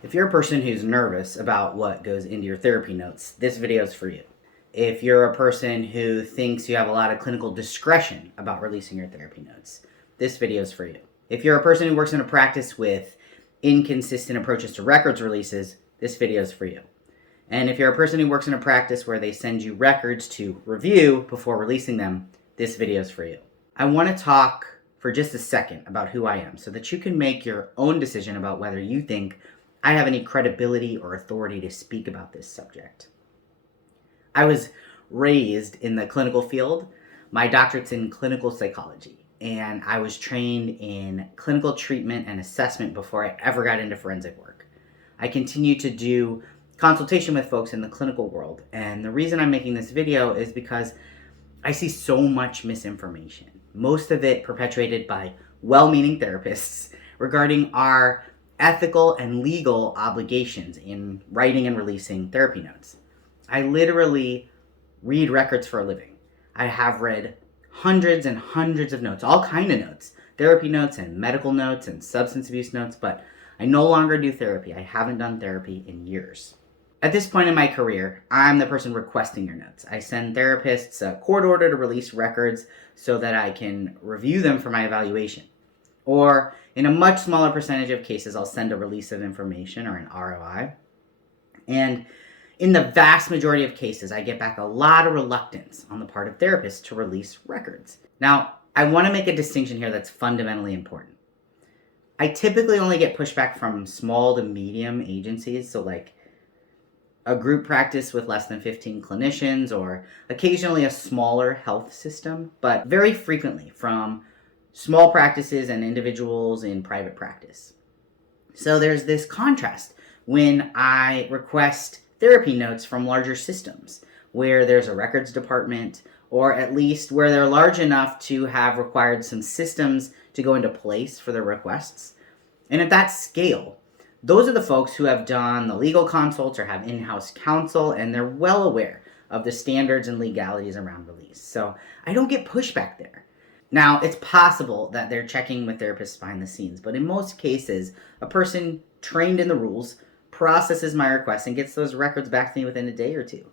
If you're a person who's nervous about what goes into your therapy notes, this video is for you. If you're a person who thinks you have a lot of clinical discretion about releasing your therapy notes, this video is for you. If you're a person who works in a practice with inconsistent approaches to records releases, this video is for you. And if you're a person who works in a practice where they send you records to review before releasing them, this video is for you. I want to talk for just a second about who I am so that you can make your own decision about whether you think I have any credibility or authority to speak about this subject. I was raised in the clinical field. My doctorate's in clinical psychology, and I was trained in clinical treatment and assessment before I ever got into forensic work. I continue to do consultation with folks in the clinical world, and the reason I'm making this video is because I see so much misinformation, most of it perpetuated by well-meaning therapists regarding our ethical and legal obligations in writing and releasing therapy notes. I literally read records for a living. I have read hundreds and hundreds of notes, all kind of notes, therapy notes and medical notes and substance abuse notes, but I no longer do therapy. I haven't done therapy in years. At this point in my career, I'm the person requesting your notes. I send therapists a court order to release records so that I can review them for my evaluation. Or in a much smaller percentage of cases, I'll send a release of information or an ROI. And in the vast majority of cases, I get back a lot of reluctance on the part of therapists to release records. Now, I want to make a distinction here that's fundamentally important. I typically only get pushback from small to medium agencies, so like a group practice with less than 15 clinicians, or occasionally a smaller health system, but very frequently from small practices and individuals in private practice. So there's this contrast when I request therapy notes from larger systems where there's a records department, or at least where they're large enough to have required some systems to go into place for their requests. And at that scale, those are the folks who have done the legal consults or have in-house counsel, and they're well aware of the standards and legalities around release. So I don't get pushback there. Now, it's possible that they're checking with therapists behind the scenes, but in most cases, a person trained in the rules processes my request and gets those records back to me within a day or two.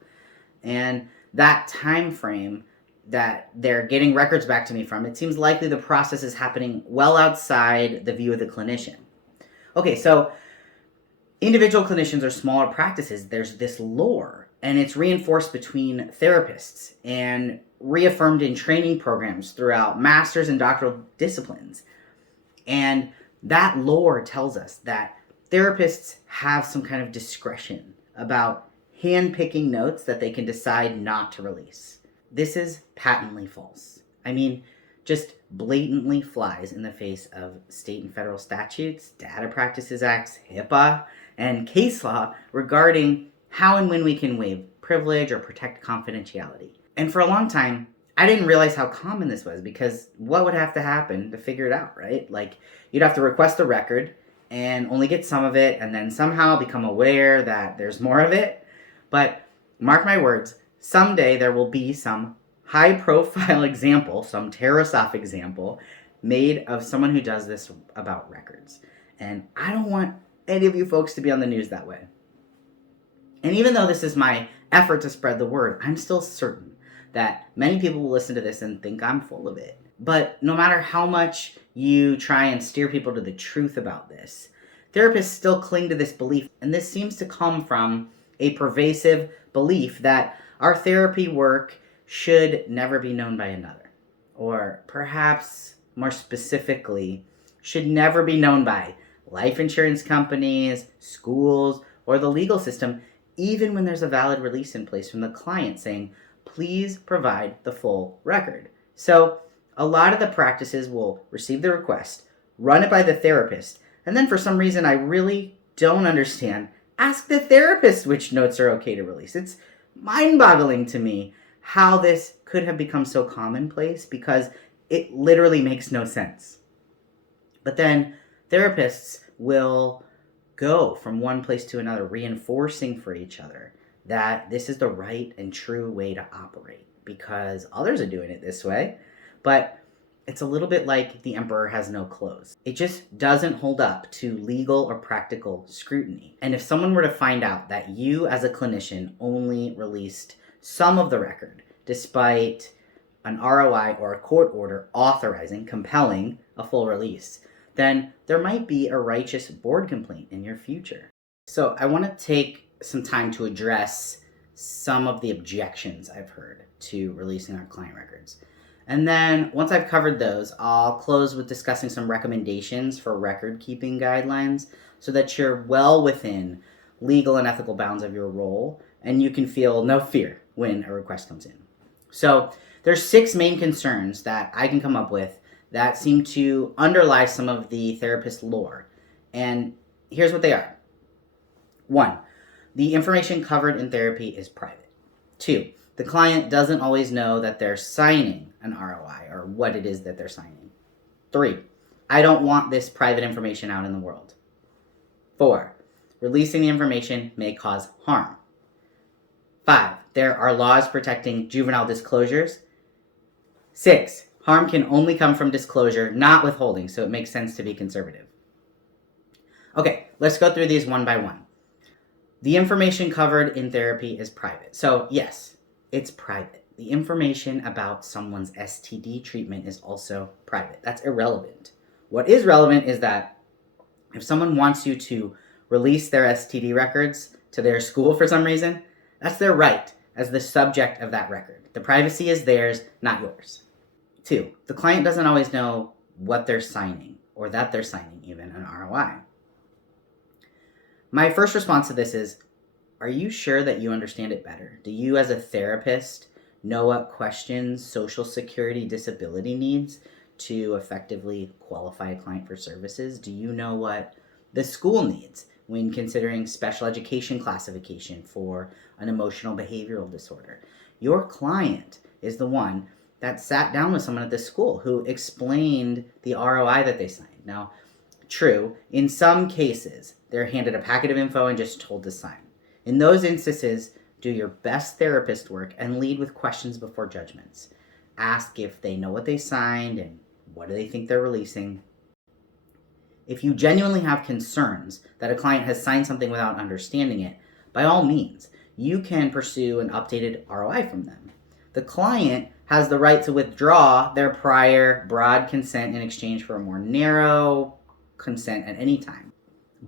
And that time frame that they're getting records back to me from, it seems likely the process is happening well outside the view of the clinician. Okay, so individual clinicians or smaller practices, there's this lore, and it's reinforced between therapists and reaffirmed in training programs throughout master's and doctoral disciplines. And that lore tells us that therapists have some kind of discretion about handpicking notes that they can decide not to release. This is patently false. I mean, just blatantly flies in the face of state and federal statutes, Data Practices Acts, HIPAA, and case law regarding how and when we can waive privilege or protect confidentiality. And for a long time, I didn't realize how common this was, because what would have to happen to figure it out, right? Like, you'd have to request the record and only get some of it, and then somehow become aware that there's more of it. But mark my words, someday there will be some high-profile example, some terrorist-off example, made of someone who does this about records. And I don't want any of you folks to be on the news that way. And even though this is my effort to spread the word, I'm still certain that many people will listen to this and think I'm full of it. But no matter how much you try and steer people to the truth about this, therapists still cling to this belief, and this seems to come from a pervasive belief that our therapy work should never be known by another. Or perhaps more specifically, should never be known by life insurance companies, schools, or the legal system, even when there's a valid release in place from the client saying, please provide the full record. So a lot of the practices will receive the request, run it by the therapist, and then for some reason I really don't understand, ask the therapist which notes are okay to release. It's mind-boggling to me how this could have become so commonplace, because it literally makes no sense. But then therapists will go from one place to another, reinforcing for each other that this is the right and true way to operate because others are doing it this way. But It's a little bit like the emperor has no clothes. It just doesn't hold up to legal or practical scrutiny. And if someone were to find out that you as a clinician only released some of the record, despite an ROI or a court order authorizing, compelling a full release, then there might be a righteous board complaint in your future. So I want to take some time to address some of the objections I've heard to releasing our client records. And then once I've covered those, I'll close with discussing some recommendations for record keeping guidelines so that you're well within legal and ethical bounds of your role and you can feel no fear when a request comes in. So there's 6 main concerns that I can come up with that seem to underlie some of the therapist lore. And here's what they are. 1, the information covered in therapy is private. 2, the client doesn't always know that they're signing an ROI or what it is that they're signing. 3, I don't want this private information out in the world. 4, releasing the information may cause harm. 5, there are laws protecting juvenile disclosures. 6, harm can only come from disclosure, not withholding, so it makes sense to be conservative. Okay, let's go through these one by one. The information covered in therapy is private. So yes, it's private. The information about someone's STD treatment is also private. That's irrelevant. What is relevant is that if someone wants you to release their STD records to their school for some reason, that's their right as the subject of that record. The privacy is theirs, not yours. 2, the client doesn't always know what they're signing or that they're signing even an ROI. My first response to this is, are you sure that you understand it better? Do you as a therapist know what questions Social Security disability needs to effectively qualify a client for services? Do you know what the school needs when considering special education classification for an emotional behavioral disorder? Your client is the one that sat down with someone at the school who explained the ROI that they signed. Now, true, in some cases, they're handed a packet of info and just told to sign. In those instances, do your best therapist work and lead with questions before judgments. Ask if they know what they signed and what do they think they're releasing. If you genuinely have concerns that a client has signed something without understanding it, by all means, you can pursue an updated ROI from them. The client has the right to withdraw their prior broad consent in exchange for a more narrow consent at any time.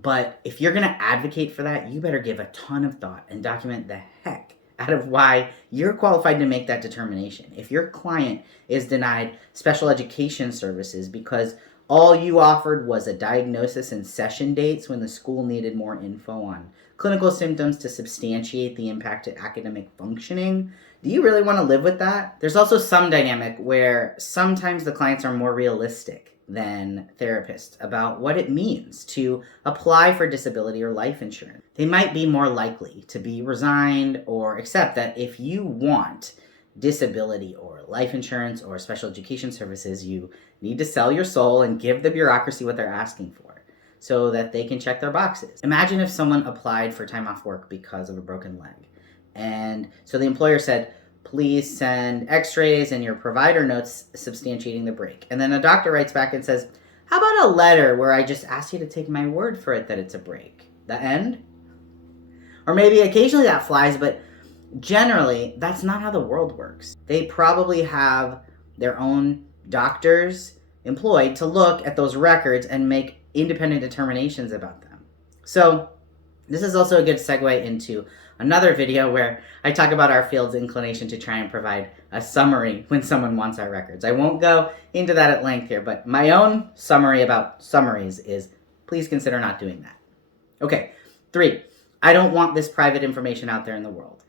But if you're going to advocate for that, you better give a ton of thought and document the heck out of why you're qualified to make that determination. If your client is denied special education services because all you offered was a diagnosis and session dates when the school needed more info on clinical symptoms to substantiate the impact to academic functioning, do you really want to live with that? There's also some dynamic where sometimes the clients are more realistic than therapists about what it means to apply for disability or life insurance. They might be more likely to be resigned or accept that if you want disability or life insurance or special education services, you need to sell your soul and give the bureaucracy what they're asking for so that they can check their boxes. Imagine if someone applied for time off work because of a broken leg. And so the employer said, please send x-rays and your provider notes substantiating the break. And then a doctor writes back and says, how about a letter where I just ask you to take my word for it that it's a break? The end? Or maybe occasionally that flies, but generally that's not how the world works. They probably have their own doctors employed to look at those records and make independent determinations about them. So this is also a good segue into another video where I talk about our field's inclination to try and provide a summary when someone wants our records. I won't go into that at length here, but my own summary about summaries is please consider not doing that. Okay, 3, I don't want this private information out there in the world.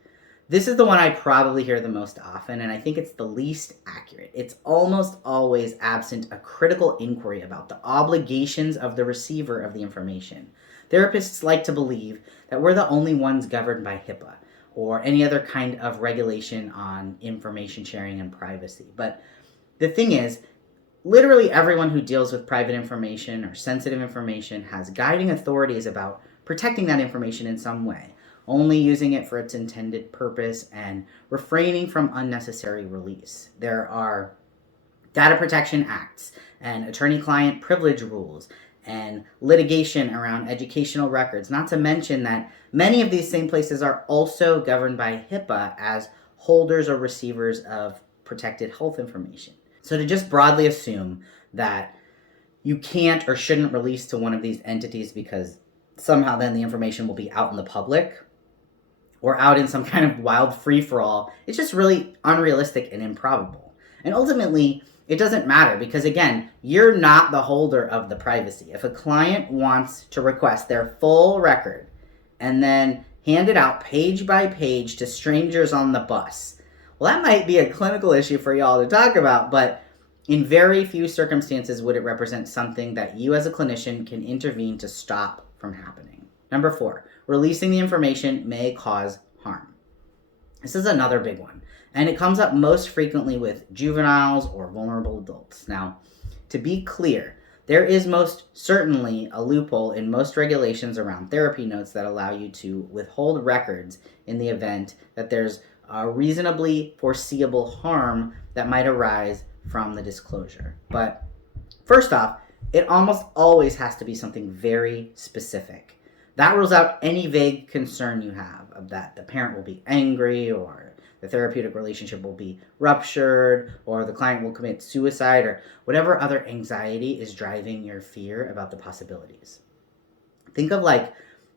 This is the one I probably hear the most often, and I think it's the least accurate. It's almost always absent a critical inquiry about the obligations of the receiver of the information. Therapists like to believe that we're the only ones governed by HIPAA or any other kind of regulation on information sharing and privacy. But the thing is, literally everyone who deals with private information or sensitive information has guiding authorities about protecting that information in some way, only using it for its intended purpose and refraining from unnecessary release. There are Data Protection Acts and attorney-client privilege rules and litigation around educational records, not to mention that many of these same places are also governed by HIPAA as holders or receivers of protected health information. So to just broadly assume that you can't or shouldn't release to one of these entities because somehow then the information will be out in the public or out in some kind of wild free-for-all, it's just really unrealistic and improbable. And ultimately, it doesn't matter because, again, you're not the holder of the privacy. If a client wants to request their full record and then hand it out page by page to strangers on the bus, well, that might be a clinical issue for y'all to talk about, but in very few circumstances would it represent something that you as a clinician can intervene to stop from happening. Number 4, releasing the information may cause harm. This is another big one, and it comes up most frequently with juveniles or vulnerable adults. Now, to be clear, there is most certainly a loophole in most regulations around therapy notes that allow you to withhold records in the event that there's a reasonably foreseeable harm that might arise from the disclosure. But first off, it almost always has to be something very specific. That rules out any vague concern you have of that the parent will be angry or the therapeutic relationship will be ruptured or the client will commit suicide or whatever other anxiety is driving your fear about the possibilities. Think of like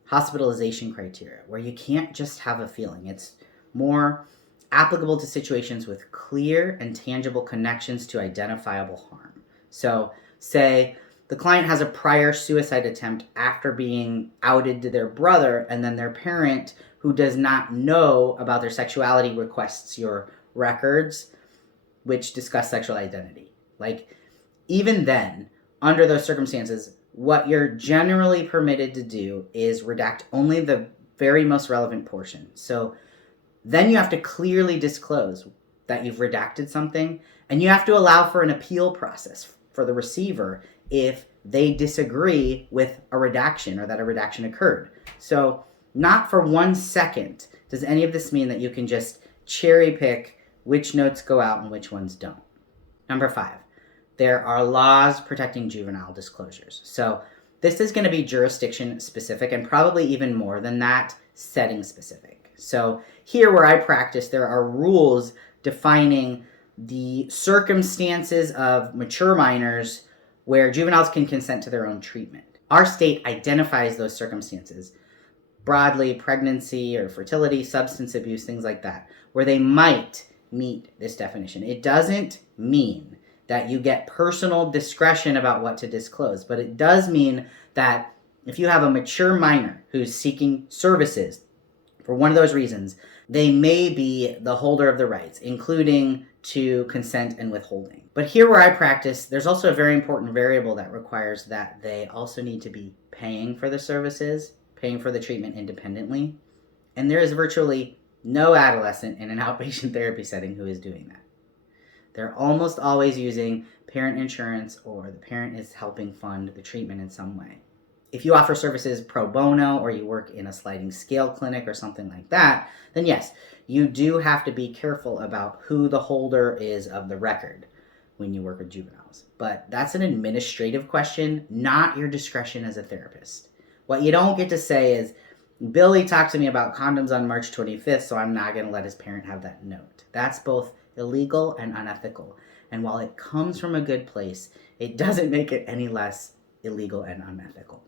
hospitalization criteria where you can't just have a feeling. It's more applicable to situations with clear and tangible connections to identifiable harm. So say the client has a prior suicide attempt after being outed to their brother, and then their parent, who does not know about their sexuality, requests your records, which discuss sexual identity. Like, even then, under those circumstances, what you're generally permitted to do is redact only the very most relevant portion. So then you have to clearly disclose that you've redacted something, and you have to allow for an appeal process for the receiver if they disagree with a redaction or that a redaction occurred. So not for 1 second does any of this mean that you can just cherry pick which notes go out and which ones don't. Number 5, there are laws protecting juvenile disclosures. So this is going to be jurisdiction specific and probably even more than that, setting specific. So here where I practice, there are rules defining the circumstances of mature minors where juveniles can consent to their own treatment. Our state identifies those circumstances broadly: pregnancy or fertility, substance abuse, things like that, where they might meet this definition. It doesn't mean that you get personal discretion about what to disclose, but it does mean that if you have a mature minor who's seeking services for one of those reasons, they may be the holder of the rights, including to consent and withholding. But here where I practice, there's also a very important variable that requires that they also need to be paying for the services, paying for the treatment independently. And there is virtually no adolescent in an outpatient therapy setting who is doing that. They're almost always using parent insurance, or the parent is helping fund the treatment in some way. If you offer services pro bono or you work in a sliding scale clinic or something like that, then yes, you do have to be careful about who the holder is of the record when you work with juveniles. But that's an administrative question, not your discretion as a therapist. What you don't get to say is, Billy talked to me about condoms on March 25th, so I'm not going to let his parent have that note. That's both illegal and unethical. And while it comes from a good place, it doesn't make it any less illegal and unethical.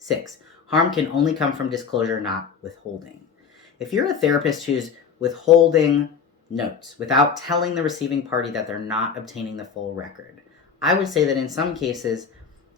6, harm can only come from disclosure, not withholding. If you're a therapist who's withholding notes without telling the receiving party that they're not obtaining the full record, I would say that in some cases,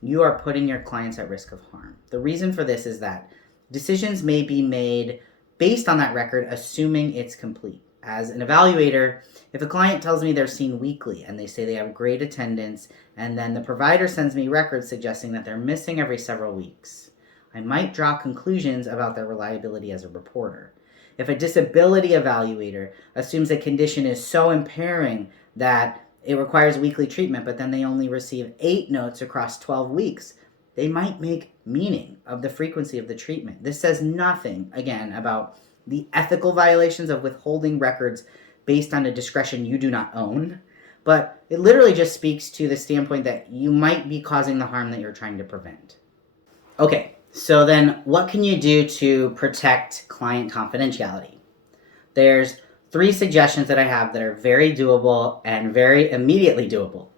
you are putting your clients at risk of harm. The reason for this is that decisions may be made based on that record, assuming it's complete. As an evaluator, if a client tells me they're seen weekly and they say they have great attendance, and then the provider sends me records suggesting that they're missing every several weeks, I might draw conclusions about their reliability as a reporter. If a disability evaluator assumes a condition is so impairing that it requires weekly treatment, but then they only receive 8 notes across 12 weeks, they might make meaning of the frequency of the treatment. This says nothing, again, about the ethical violations of withholding records based on a discretion you do not own, but it literally just speaks to the standpoint that you might be causing the harm that you're trying to prevent. Okay, so then what can you do to protect client confidentiality? There's 3 suggestions that I have that are very doable and very immediately doable.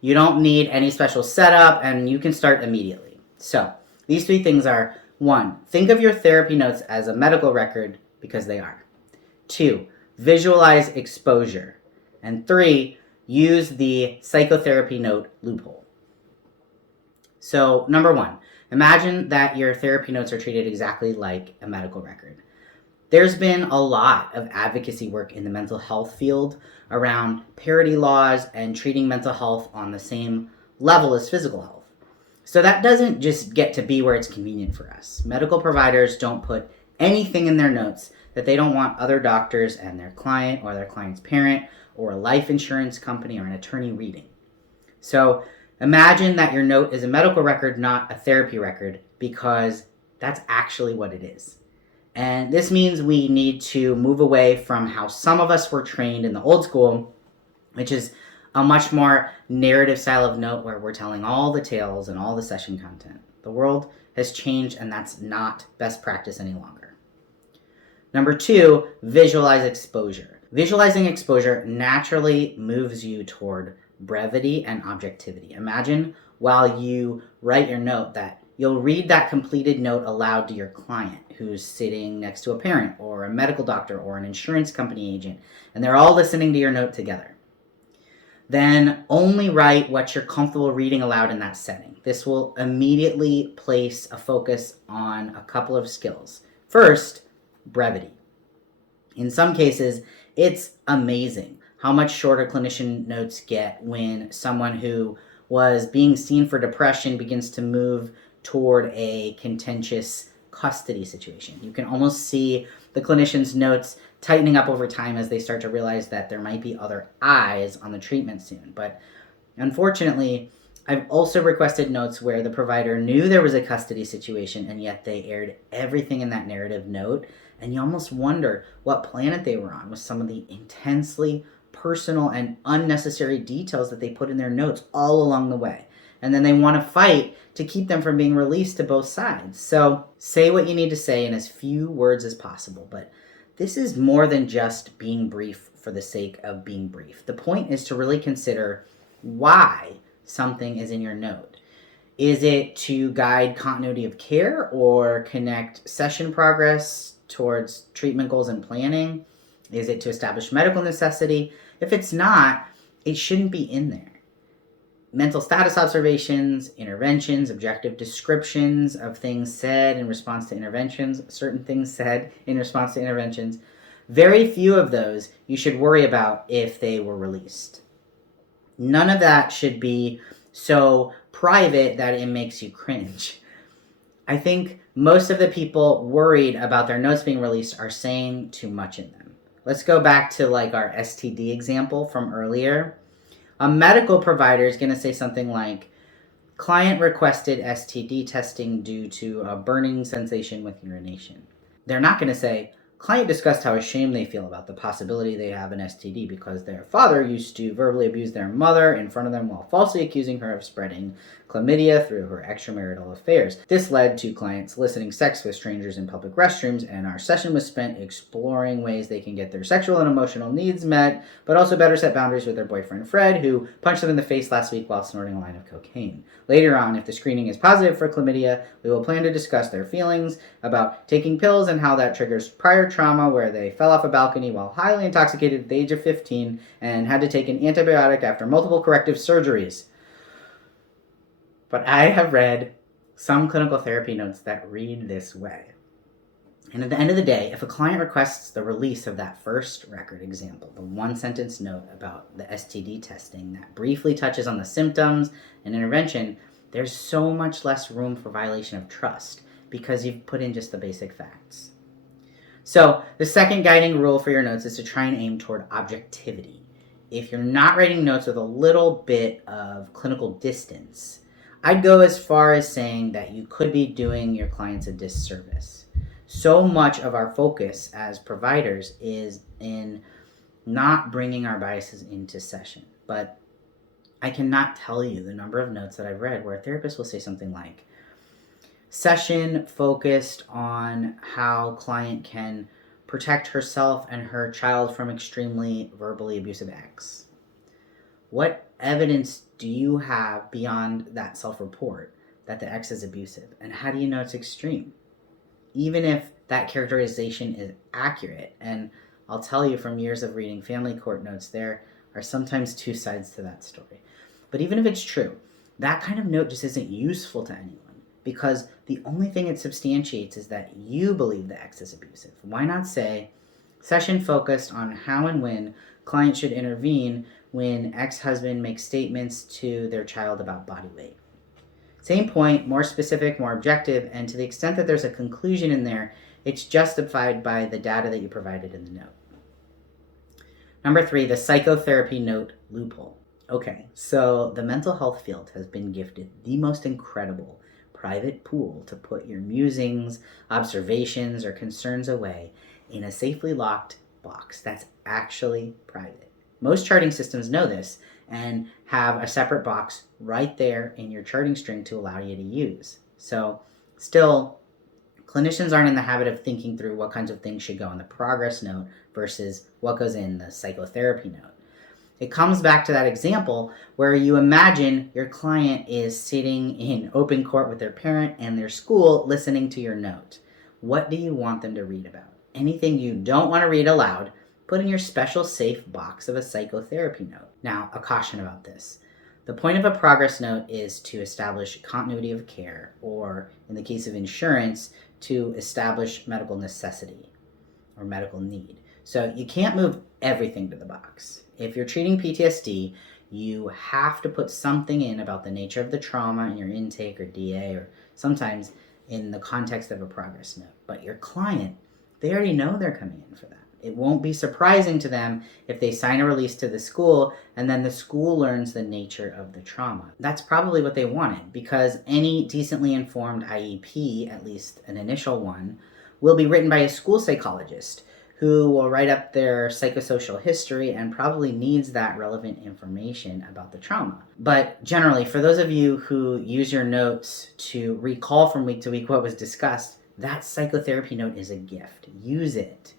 You don't need any special setup, and you can start immediately. So these 3 things are: 1, think of your therapy notes as a medical record, because they are. 2, visualize exposure. And 3, use the psychotherapy note loophole. So number 1, imagine that your therapy notes are treated exactly like a medical record. There's been a lot of advocacy work in the mental health field around parity laws and treating mental health on the same level as physical health. So that doesn't just get to be where it's convenient for us. Medical providers don't put anything in their notes that they don't want other doctors and their client or their client's parent or a life insurance company or an attorney reading. So imagine that your note is a medical record, not a therapy record, because that's actually what it is. And this means we need to move away from how some of us were trained in the old school, which is a much more narrative style of note where we're telling all the tales and all the session content. The world has changed, and that's not best practice any longer. Number 2, visualize exposure. Visualizing exposure naturally moves you toward brevity and objectivity. Imagine while you write your note that you'll read that completed note aloud to your client who's sitting next to a parent or a medical doctor or an insurance company agent, and they're all listening to your note together. Then only write what you're comfortable reading aloud in that setting. This will immediately place a focus on a couple of skills. First, brevity. In some cases, it's amazing how much shorter clinician notes get when someone who was being seen for depression begins to move toward a contentious custody situation. You can almost see the clinician's notes tightening up over time as they start to realize that there might be other eyes on the treatment soon. But unfortunately, I've also requested notes where the provider knew there was a custody situation and yet they aired everything in that narrative note, and you almost wonder what planet they were on with some of the intensely personal and unnecessary details that they put in their notes all along the way. And then they want to fight to keep them from being released to both sides. So say what you need to say in as few words as possible. But this is more than just being brief for the sake of being brief. The point is to really consider why something is in your note. Is it to guide continuity of care or connect session progress towards treatment goals and planning? Is it to establish medical necessity? If it's not, it shouldn't be in there. Mental status observations, interventions, objective descriptions of things said in response to interventions, certain things said in response to interventions. Very few of those you should worry about if they were released. None of that should be so private that it makes you cringe. I think most of the people worried about their notes being released are saying too much in them. Let's go back to our STD example from earlier. A medical provider is going to say something like, client requested STD testing due to a burning sensation with urination. They're not going to say, client discussed how ashamed they feel about the possibility they have an STD because their father used to verbally abuse their mother in front of them while falsely accusing her of spreading chlamydia through her extramarital affairs. This led to client soliciting sex with strangers in public restrooms, and our session was spent exploring ways they can get their sexual and emotional needs met, but also better set boundaries with their boyfriend Fred, who punched them in the face last week while snorting a line of cocaine. Later on, if the screening is positive for chlamydia, we will plan to discuss their feelings about taking pills and how that triggers prior trauma where they fell off a balcony while highly intoxicated at the age of 15 and had to take an antibiotic after multiple corrective surgeries. But I have read some clinical therapy notes that read this way. And at the end of the day, if a client requests the release of that first record example, the one-sentence note about the STD testing that briefly touches on the symptoms and intervention, there's so much less room for violation of trust because you've put in just the basic facts. So the second guiding rule for your notes is to try and aim toward objectivity. If you're not writing notes with a little bit of clinical distance, I'd go as far as saying that you could be doing your clients a disservice. So much of our focus as providers is in not bringing our biases into session, but but I cannot tell you the number of notes that I've read where a therapist will say something like, session focused on how client can protect herself and her child from extremely verbally abusive X. What evidence do you have beyond that self-report that the X is abusive? And how do you know it's extreme? Even if that characterization is accurate, and I'll tell you from years of reading family court notes, there are sometimes two sides to that story. But even if it's true, that kind of note just isn't useful to anyone, because the only thing it substantiates is that you believe the X is abusive. Why not say, session focused on how and when client should intervene when ex-husband makes statements to their child about body weight? Same point, more specific, more objective, and to the extent that there's a conclusion in there, it's justified by the data that you provided in the note. Number 3, the psychotherapy note loophole. Okay, so the mental health field has been gifted the most incredible private pool to put your musings, observations, or concerns away in a safely locked box that's actually private. Most charting systems know this and have a separate box right there in your charting string to allow you to use. So still, clinicians aren't in the habit of thinking through what kinds of things should go in the progress note versus what goes in the psychotherapy note. It comes back to that example where you imagine your client is sitting in open court with their parent and their school listening to your note. What do you want them to read about? Anything you don't want to read aloud, put in your special safe box of a psychotherapy note. Now, a caution about this. The point of a progress note is to establish continuity of care, or in the case of insurance, to establish medical necessity or medical need. So you can't move everything to the box. If you're treating PTSD, you have to put something in about the nature of the trauma in your intake or DA, or sometimes in the context of a progress note. But your client, they already know they're coming in for that. It won't be surprising to them if they sign a release to the school and then the school learns the nature of the trauma. That's probably what they wanted, because any decently informed IEP, at least an initial one, will be written by a school psychologist who will write up their psychosocial history and probably needs that relevant information about the trauma. But generally, for those of you who use your notes to recall from week to week what was discussed, that psychotherapy note is a gift. Use it.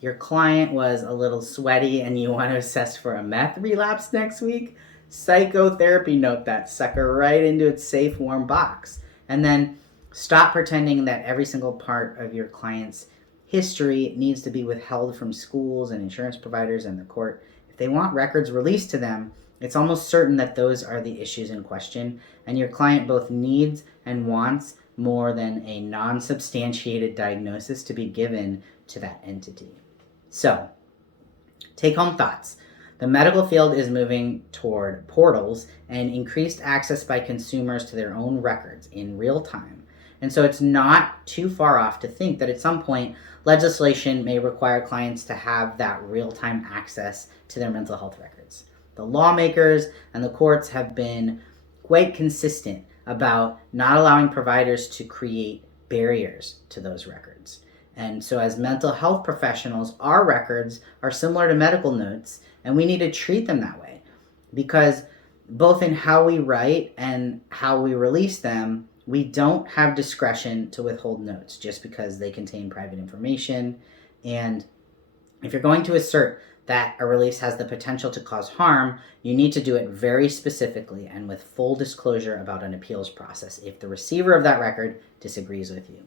Your client was a little sweaty and you want to assess for a meth relapse next week? Psychotherapy note that sucker right into its safe, warm box. And then stop pretending that every single part of your client's history needs to be withheld from schools and insurance providers and the court. If they want records released to them, it's almost certain that those are the issues in question, and your client both needs and wants more than a non-substantiated diagnosis to be given to that entity. So, take-home thoughts. The medical field is moving toward portals and increased access by consumers to their own records in real time. And so it's not too far off to think that at some point, legislation may require clients to have that real-time access to their mental health records. The lawmakers and the courts have been quite consistent about not allowing providers to create barriers to those records. And so as mental health professionals, our records are similar to medical notes, and we need to treat them that way, because both in how we write and how we release them, we don't have discretion to withhold notes just because they contain private information. And if you're going to assert that a release has the potential to cause harm, you need to do it very specifically and with full disclosure about an appeals process if the receiver of that record disagrees with you.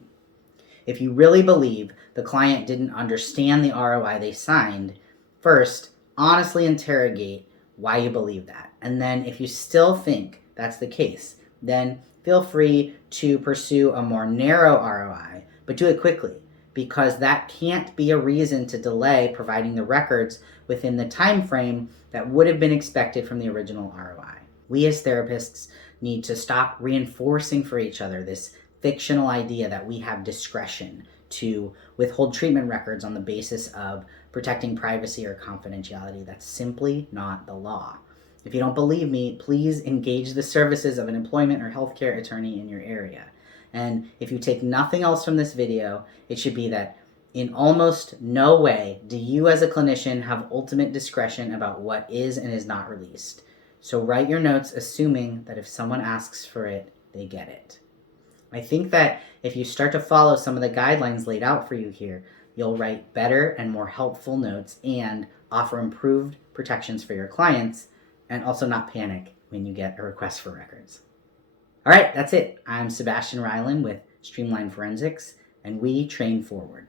If you really believe the client didn't understand the ROI they signed, first, honestly interrogate why you believe that. And then if you still think that's the case, then feel free to pursue a more narrow ROI, but do it quickly, because that can't be a reason to delay providing the records within the time frame that would have been expected from the original ROI. We as therapists need to stop reinforcing for each other this fictional idea that we have discretion to withhold treatment records on the basis of protecting privacy or confidentiality. That's simply not the law. If you don't believe me, please engage the services of an employment or healthcare attorney in your area. And if you take nothing else from this video, it should be that in almost no way do you as a clinician have ultimate discretion about what is and is not released. So write your notes assuming that if someone asks for it, they get it. I think that if you start to follow some of the guidelines laid out for you here, you'll write better and more helpful notes and offer improved protections for your clients, and also not panic when you get a request for records. All right, that's it. I'm Sebastian Ryland with Streamline Forensics, and we train forward.